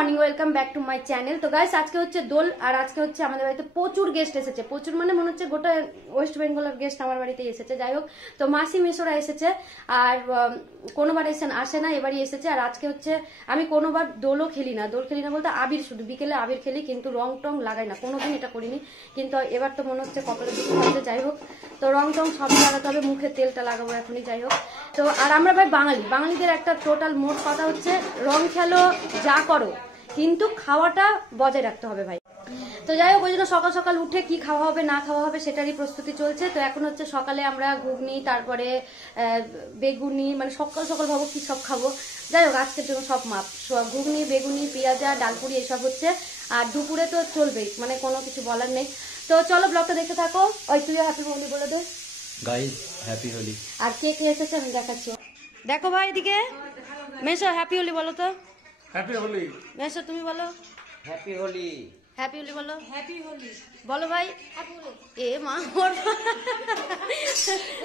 Morning, welcome back to my channel. তো guys, আজকে হচ্ছে দোল, আর আজকে হচ্ছে আমাদের বাড়িতে প্রচুর গেস্ট এসেছে। প্রচুর মানে মনে হচ্ছে গোটা ওয়েস্ট বেঙ্গলের গেস্ট আমার বাড়িতে এসেছে। যাই হোক, তো মাসি মেসোরা এসেছে, আর কোনোবার আসে না, এবারই এসেছে। আর আজকে হচ্ছে আমি কোনোবার দোল খেলি না বলতে আবির, শুধু বিকেলে আবির খেলি, কিন্তু রং টং লাগাই না, কোনোদিন এটা করিনি। কিন্তু এবার তো মনে হচ্ছে কপালে দুঃখ হচ্ছে। যাই হোক, তো রং টং সবই লাগাতে হবে, মুখে তেলটা লাগাবো এখনই। যাই হোক, তো আর আমরা ভাই বাঙালিদের একটা টোটাল মোট কথা হচ্ছে, রং খেলো যা করো, কিন্তু খাওয়াটা বজায় রাখতে হবে ভাই। তো যাই হোক, ওই জন্য সকাল সকাল উঠে কি খাওয়া হবে না খাওয়া হবে সেটারই প্রস্তুতি চলছে। তো এখন হচ্ছে সকালে আমরা ঘুগনি, তারপরে বেগুনি, মানে সকাল সকাল ভাবো কি সব খাবো। যাই হোক, আজকের জন্য সব মাপ, ঘুগনি, বেগুনি, পেঁয়াজা, ডালপুরি এসব হচ্ছে। আর দুপুরে তো চলবেই, মানে কোনো কিছু বলার নেই। তো চলো, ব্লগটা দেখতে থাকো। ওই তুইও হ্যাপি হোলি বলে দে গাইস, হ্যাপি হোলি। আর কে কে এসেছে আমি দেখাচ্ছি। দেখো ভাই, এদিকে মেসো হ্যাপি হোলি বলো তো। হ্যাপি হোলি। মেসো তুমি বলো হ্যাপি হোলি। হ্যাপি হোলি বলো। হ্যাপি হোলি বলো ভাই। এ মা,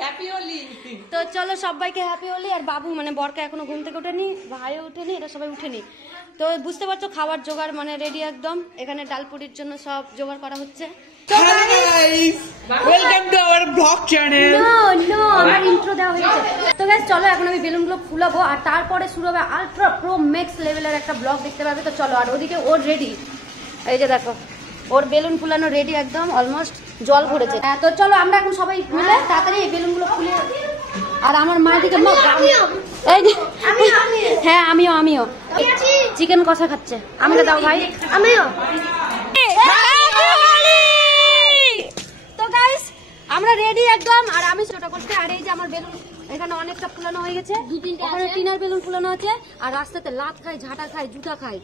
হ্যাপি হোলি। তো চলো, সবাইকে হ্যাপি হোলি। আর বাবু মানে বরকা এখনো ঘুম থেকে ওঠেনি, ভাইও উঠেনি, এটা সবাই উঠেনি। তো বুঝতে পারছো, খাবার জোগাড় মানে রেডি একদম। এখানে ডালপুরির জন্য সব জোগাড় করা হচ্ছে। আমার ইন্ট্রো দেওয়া হয়েছে। তো গাইস চলো, এখন আমি বেলুনগুলো ফুলাবো, আর তারপরে শুরু হবে আলট্রা প্রো ম্যাক্স লেভেলের একটা ব্লগ দেখতে পাবে। তো চলো, আর ওদিকে ওর রেডি, এই যে দেখো ওর বেলুন ফুলানো রেডি একদম, অলমোস্ট জল ভরেছে। তো চলো, আমরা এখন সবাই মিলে তাড়াতাড়ি এই বেলুনগুলো ফুলে। আর আমার মায়ের দিকে এই যে, হ্যাঁ আমিও চিকেন কষা খাচ্ছে। আমাকে দাও ভাই, আমিও। তো গাইস, আমরা রেডি একদম, আর আমি ছোট করতে। আর এই যে আমার বেলুন এখানে অনেকটা ফুলানো হয়ে গেছে, ওখানে টিনার বেলুন ফুলানো আছে। আর রাস্তাতে লাত খাই, ঝাঁটা খাই, জুতা খাই,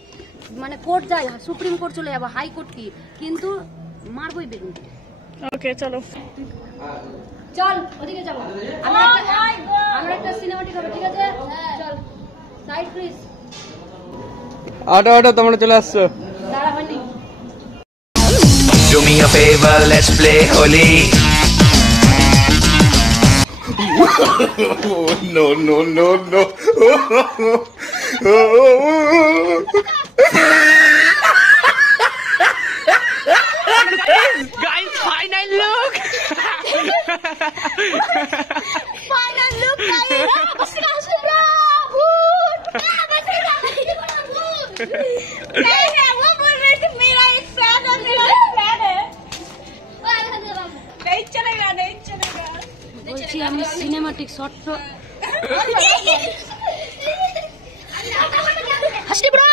মানে কোর্ট যায়, সুপ্রিম কোর্ট চলে যাবো, হাইকোর্ট কি, কিন্তু মারবই বেলুন। ওকে চলো, চল ওদিকে যাবো, আমরা একটা সিনেমাটিক হবে, ঠিক আছে? চল সাইড প্লিজ। অটো তোমরা চলে আসছো। দাঁড়া হয়নি। Do me a favor, let's play Holi. No. guys, final look. Final look guys. Basta ka sa bravo. वो बोल रहे थे मेरा एक फैन है, मेरा एक फैन है। नहीं चलेगा বলছি আমি সিনেমাটিক শর্ট হাসি bro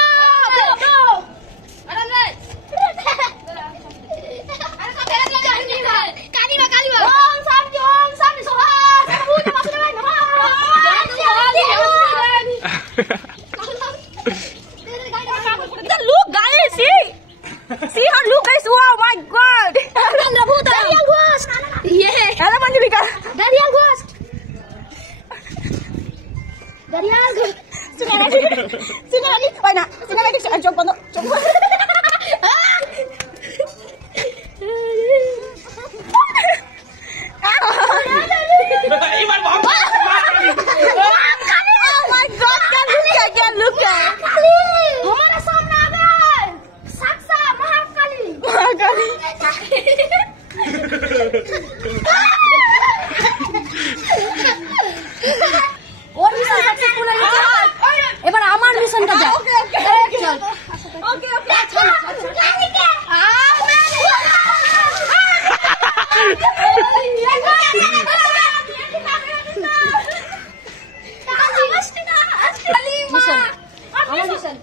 Look guys, see her look guys. Wow, my god. Darial Ghost. Yeah. Ada mandi bika. Darial Ghost. Singali. Why na? Singali kasi ang joke bondo. Iwan mo. Oh my god, क्या look है. हमारा सामने आ गया है साक्षा महाकाली। और mission successful হয়ে গেছে, এবার আমার মিশনটা দাও। চল Okay. মিশন আমার মিশন।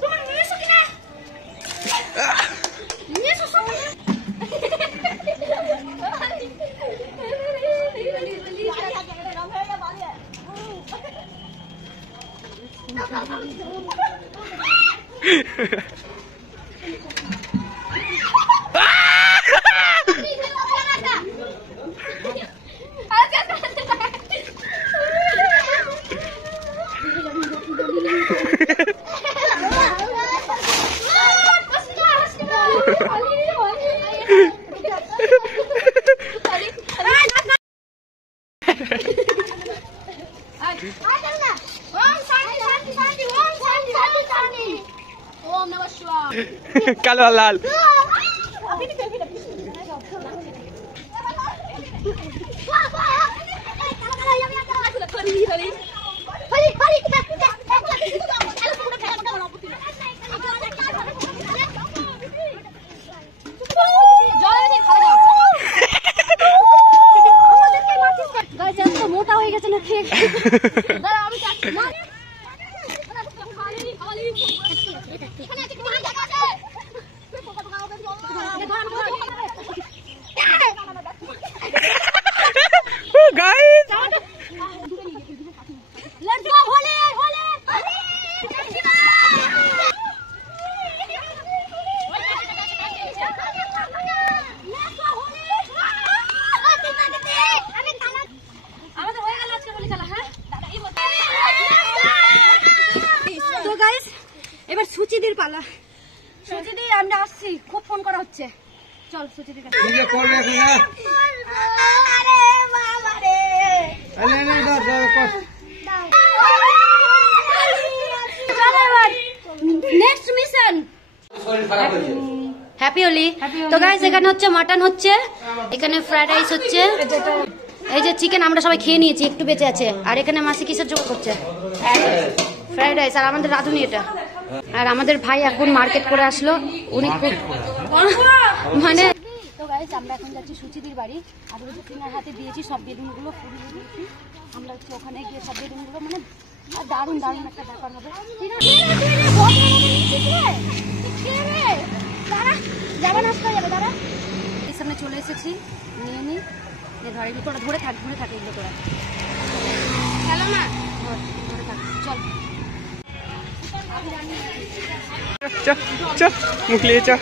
কালো আর লাল। মোটা হয়ে গেছে না খেয়ে guys Let's go, Holi! Holi! আমাদের হয়ে গেল আজকে হোলি খেলা, হ্যাঁ? তো গাইস এবার সুচিদির পালা। সুচিদি আমরা আসছি, খুব ফোন করা হচ্ছে। চল সুচিদির কাছে। Next mission happy Holi. তো গাইস এখানে হচ্ছে মাটন হচ্ছে, এখানে ফ্রাইড রাইস হচ্ছে, এই যে চিকেন আমরা সবাই খেয়ে নিয়েছি, একটু বেঁচে আছে। আর এখানে মাসি কিসের জোগাড় করছে? Fried rice. আর আমাদের রাঁধুনি এটা। আর আমাদের ভাই এখন মার্কেট করে আসলো, উনি খুব মানে। তো গাইস আমরা এখন যাচ্ছি সুচিদির বাড়ি। আর ওই যে তিনার হাতে দিয়েছি সব বেলুনগুলো, ফুলগুলো দিয়েছি। আমরা হচ্ছে ওখানে গিয়ে সব বেলুনগুলো মানে দারুণ দারুণ একটা ব্যাপার হবে। যাবা নষ্ট হয়ে যাবে, দাঁড়া। এই সামনে চলে এসেছি, নিয়ে নি ধরে তোরা ধরে থাক, ধরে থাক এগুলো তোরা খেলো না, ধরে থাক। চল মুখ লিয়ে চা।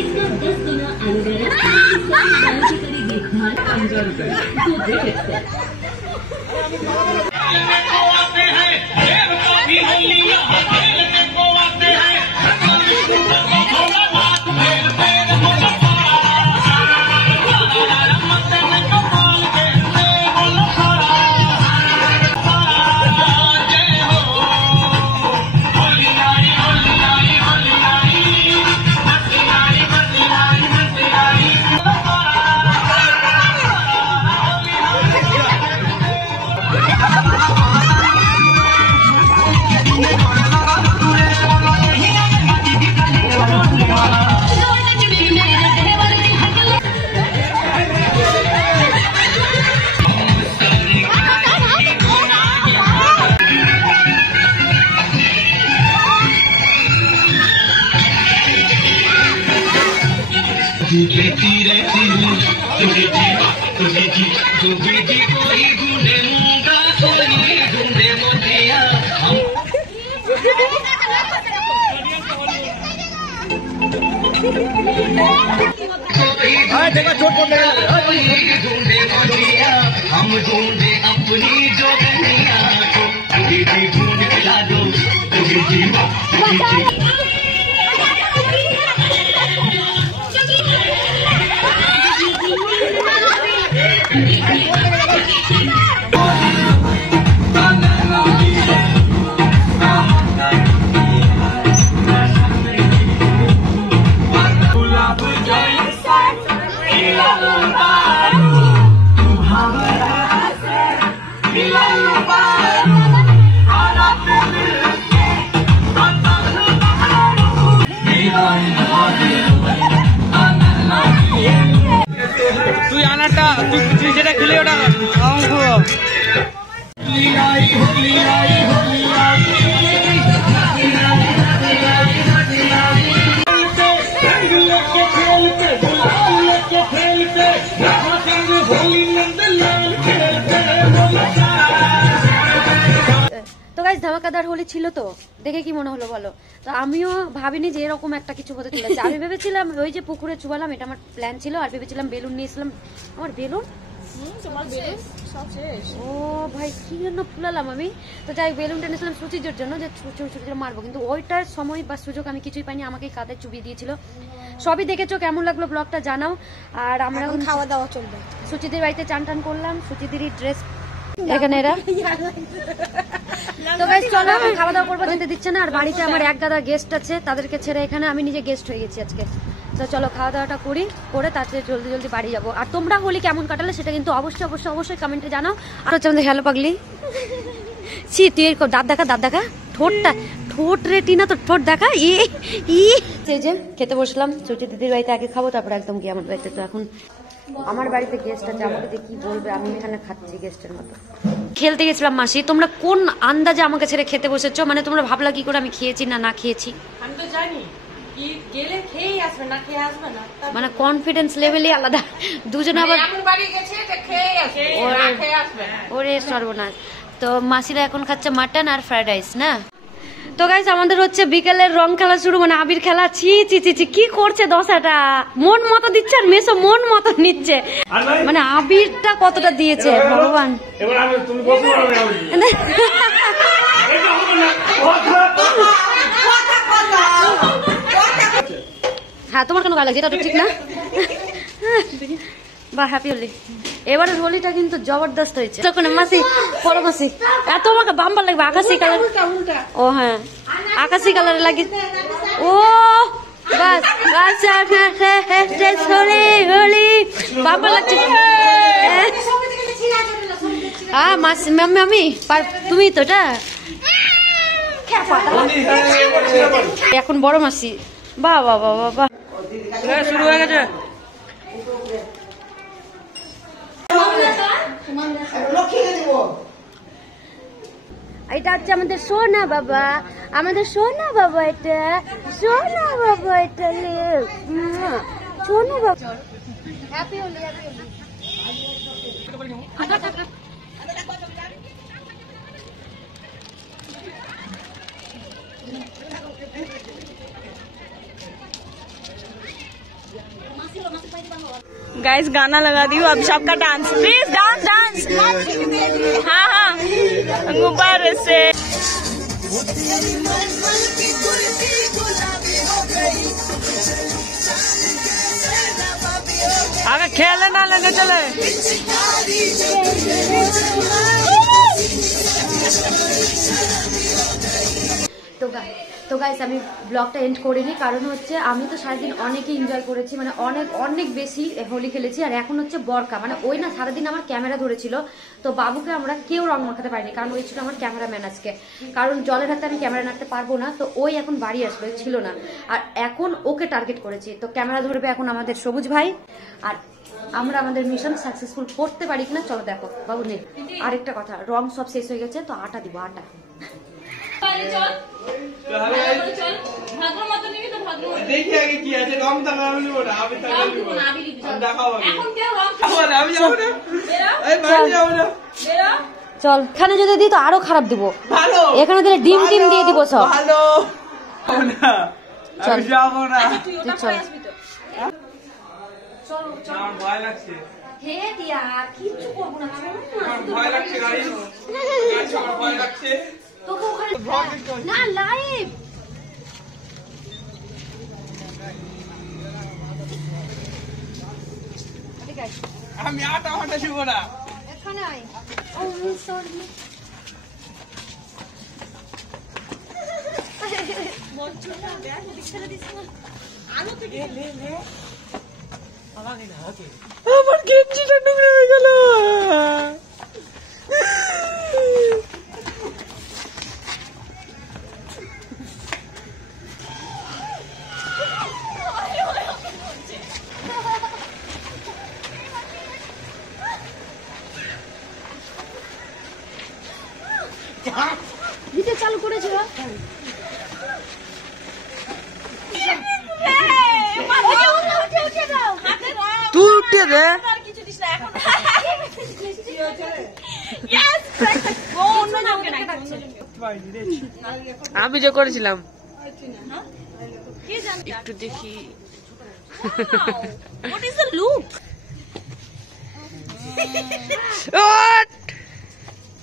इसका 10 गुना अनुग्रह करेगी धान 50 रुपए तो दे सकते हम ढूंढे अपनी जो दुनिया को ढूंढ ला दो তুই আনাটা তুই যেটা খেলে ওটা তো গাইস ধামাকাদার হোলি ছিল তো, দেখে কি মনে হলো বলো? তো আমিও ভাবিনি যে এরকম একটা কিছু হতে চলেছে। আমি ভেবেছিলাম ওই যে পুকুরে চুবালাম, এটা আমার প্ল্যান ছিল। আর ভেবেছিলাম বেলুন নিয়েছিলাম। আমার বেলুন ও ভাই কি জন্য ফুলালাম আমি। তো যাই বেলুনটা নিয়েছিলাম সুচিজোর জন্য, যে ছুটি মারবো, কিন্তু ওইটার সময় বা সুযোগ আমি কিছুই পাইনি। আমাকে কাঁধে চুবিয়ে দিয়েছিল। সবই দেখেছো, কেমন লাগলো ব্লগটা জানাও। আর আমরা এখন খাওয়া দাওয়া চলবে। সুচিদের বাড়িতে চান টান করলাম, সুচিদেরই ড্রেস এখানে এরা। তো গাইস চলো খাওয়া দাওয়া করবো, যেতে দিচ্ছে না। আর বাড়িতে আমার এক গাদা গেস্ট আছে, তাদেরকে ছেড়ে এখানে আমি নিজে গেস্ট হয়ে গেছি আজকে। তো চলো খাওয়া দাওয়াটা করি, করে তাতে জলদি জলদি বাড়ি যাবো। আর তোমরা হোলি কেমন কাটালে সেটা কিন্তু অবশ্যই অবশ্যই অবশ্যই কমেন্টে জানাও। আর হচ্ছে আমাদের হ্যালো পাগলি, ছি তুই দাঁত দেখা ঠোঁট রে টিনা, তো ঠোঁট দেখা। এই যে খেতে বসলাম, সুচি দিদির বাড়িতে আগে খাবো, তারপর একদম গিয়ে আমার বাড়িতে। তো এখন আমার বাড়িতে গেস্ট আছে, আমাকে কি বলবে, আমি এখানে খাচ্ছি গেস্টের মতো। খেলতে গেছিলাম মাসি, তোমরা কোন আন্দাজে আমাকে ছেড়ে খেতে বসেছো? মানে তোমরা ভাবলা কি করে আমি খেয়েছি না খেয়েছি? আমি তো জানি কি গেলে খেয়েই আসবে, না খেয়ে আসবে না। মানে কনফিডেন্স লেভেলই আলাদা দুজনে। আবার এমন বাড়ি গেছে যে খেয়েই আসবে, না খেয়ে আসবে না। ওরে সর্বনাশ। তো মাসিরা এখন খাচ্ছে মাটন আর ফ্রাইড রাইস না। তো গাইস আমাদের হচ্ছে বিকেলের রং খেলা শুরু, মানে আবির খেলা। ছি ছি ছি ছি কি করছে দশাটা, মন মতো দিচ্ছে আর মেসো মন মতো নিচ্ছে। মানে আবিরটা কতটা দিয়েছে ভগবান। হ্যাঁ তোমার কেন গায়ে লাগছে, এটা তো ঠিক না। বা হ্যাপি হোলি। এবারে হোলিটা কিন্তু জবরদস্ত হয়েছে। তখন মাসি বড় মাসি এত আমাকে বাম্বার লাগবে, আকাশি কালার। ও হ্যাঁ আকাশি কালার লাগে। ও বাস বাস হোলি হোলি বাম্বার লাগছে। হ্যাঁ মাসি মামি তুমি তো এটা এখন বড় মাসি। বাহ বাহ বাহ বাহ শুরু হয়ে গেছে। এটা হচ্ছে আমাদের সোনা বাবা, আমাদের সোনা বাবা, এটা সোনা বাবা, এটা সোনা বাবা। Happy Holi happy Holi. Guys गाना लगा दी हूँ, अब सबका डांस प्लीज, डांस डांस। हाँ हाँ गुब्बारे से। आगे खेले ना लेने चले। তো গাইস আমি ব্লগটা এন্ড করিনি, কারণ হচ্ছে আমি তো সারাদিন অনেকই এনজয় করেছি, মানে অনেক অনেক বেশি হোলি খেলেছি। আর এখন হচ্ছে বরকা, মানে ওই না সারাদিন আমার ক্যামেরা ধরেছিল। তো বাবুকে আমরা কেউ রং মাখাতে পারিনি, কারণ ওই ছিল আমার ক্যামেরাম্যান আজকে। কারণ জলের হাতে আমি ক্যামেরা নাড়তে পারবো না, তো ওই এখন বাড়ি আসবে, ছিল না। আর এখন ওকে টার্গেট করেছি, তো ক্যামেরা ধরবে এখন আমাদের সবুজ ভাই। আর আমরা আমাদের মিশন সাকসেসফুল করতে পারি কিনা চলো দেখো। বাবু নেই আরেকটা কথা, রং সব শেষ হয়ে গেছে, তো আটা দিব, আটা। দেখি আগে কি আছে, রং টাকা আমি নিব না, আমি টাকা নিব না, দেখাবো এখন কেউ রং আমি যাব না, এই বাড়ি যাব না। চল এখানে যদি দিই তো আরো খারাপ দিব, ভালো এখানে দিলে ডিম টিম দিয়ে দিব সব। ভালো না আমি যাব না, চল আমার ভয় লাগছে। হে দিয়া কিচ্ছু করব না, আমার ভয় লাগছে, গাড়ি আমার ভয় লাগছে। তোকে ওখানে না লাইভ আমি আটা ফাটা দিব না এখানে আয়। ও সরি আমার গেঞ্জিটা নোংরা হয়ে গেল। দিতে চালু করেছো? তুই উঠে রে। Yes! আমি যে করেছিলাম একটু দেখি What is the look?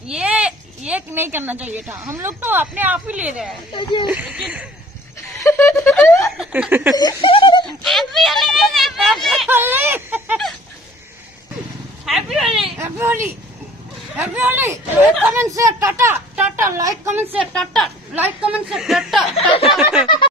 ये नहीं करना चाहिए था. हम लोग तो अपने आप ही ले रहे हैं. Happy Holi. Like, comment, share, tata. Like, comment, share, tata.